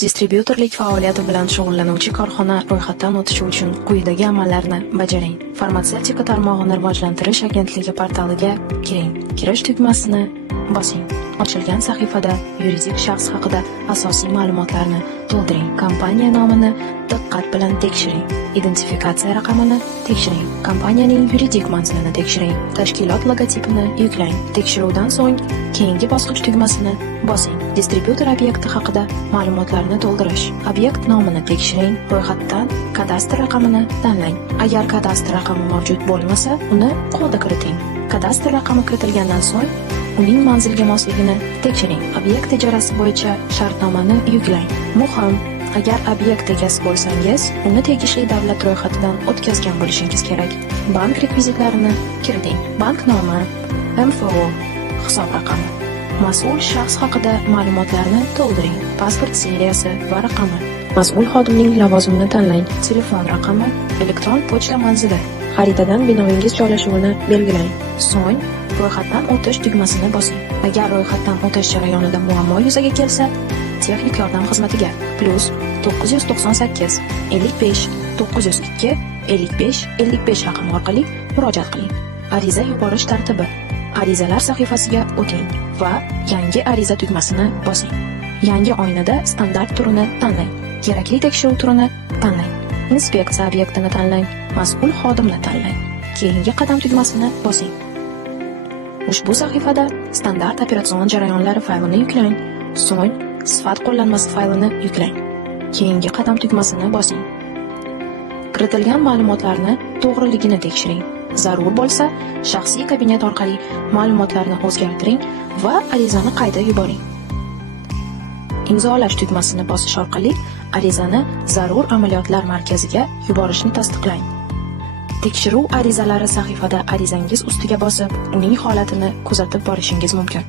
Distribyutorlik faoliyati bilan shug'ullanuvchi korxona ro'yxatdan o'tishi uchun quyidagi amallarni bajaring. Farmatsevtika tarmog'ini rivojlantirish agentligi portaliga kiring. Kirish tugmasini bosing. Ochilgan sahifada yuridik shaxs haqida asosiy ma'lumotlarni to'ldiring. Kompaniya nomini diqqat bilan tekshiring. Identifikatsiya raqamini tekshiring. Kompaniyaning yuridik manzilini tekshiring. Tashkilot logotipini yuklang. Tekshiruvdan so'ng keyingi bosqich tugmasini bosing. Distribyutor obyekti haqida ma'lumotlarni to'ldirish. Obyekt nomini tekshiring. Ro'yxatdan kadastr raqamini tanlang. Agar kadastr raqami mavjud bo'lmasa, uni qo'lda kiriting. Kadastr raqami kiritilgandan so'ng uning manzilga mosligini tekshiring. Obyekt ijarasi bo'yicha shartnomani yuklang. Muhim: agar obyekt egasi bo'lsangiz, uni tegishli davlat ro'yxatidan o'tkazgan bo'lishingiz kerak. Bank rekvizitlarini kiriting. Bank nomi, MFO, hisob raqami. Mas'ul shaxs haqida ma'lumotlarni to'ldiring. Pasport seriyasi va raqami. Mas'ul xodimning lavozimini tanlang. Telefon raqami, elektron pochta manzili. Xaritadan binoyingiz joylashuvini belgilang. So'ng ro'yxatdan o'tish tugmasini bosing. Agar ro'yxatdan o'tish jarayonida muammo yuzaga kelsa, texnik yordam xizmatiga +998 55 902 55 55 raqami orqali murojaat qiling. Ariza yuborish tartibi. Arizalar sahifasiga o'ting va yangi ariza tugmasini bosing. Yangi oynada standart turini tanlang. Kerakli tekshiruv turini tanlang. Inspeksiya obyektini tanlang. Mas'ul xodimni tanlang. Keyingi qadam tugmasini bosing. Ushbu sahifada standart operatsion jarayonlari faylini yuklang. So'ng sifat qo'llanmasi faylini yuklang. Keyingi qadam tugmasini bosing. Kiritilgan ma'lumotlarni to'g'riligini tekshiring. Zarur bo'lsa, shaxsiy kabinet orqali ma'lumotlarni o'zgartiring va arizani qayta yuboring. Imzolash tugmasini bosish orqali arizani zarur amaliyotlar markaziga yuborishni tasdiqlang. Tekshiruv arizalari sahifada arizangiz ustiga bosib, uning holatini kuzatib borishingiz mumkin.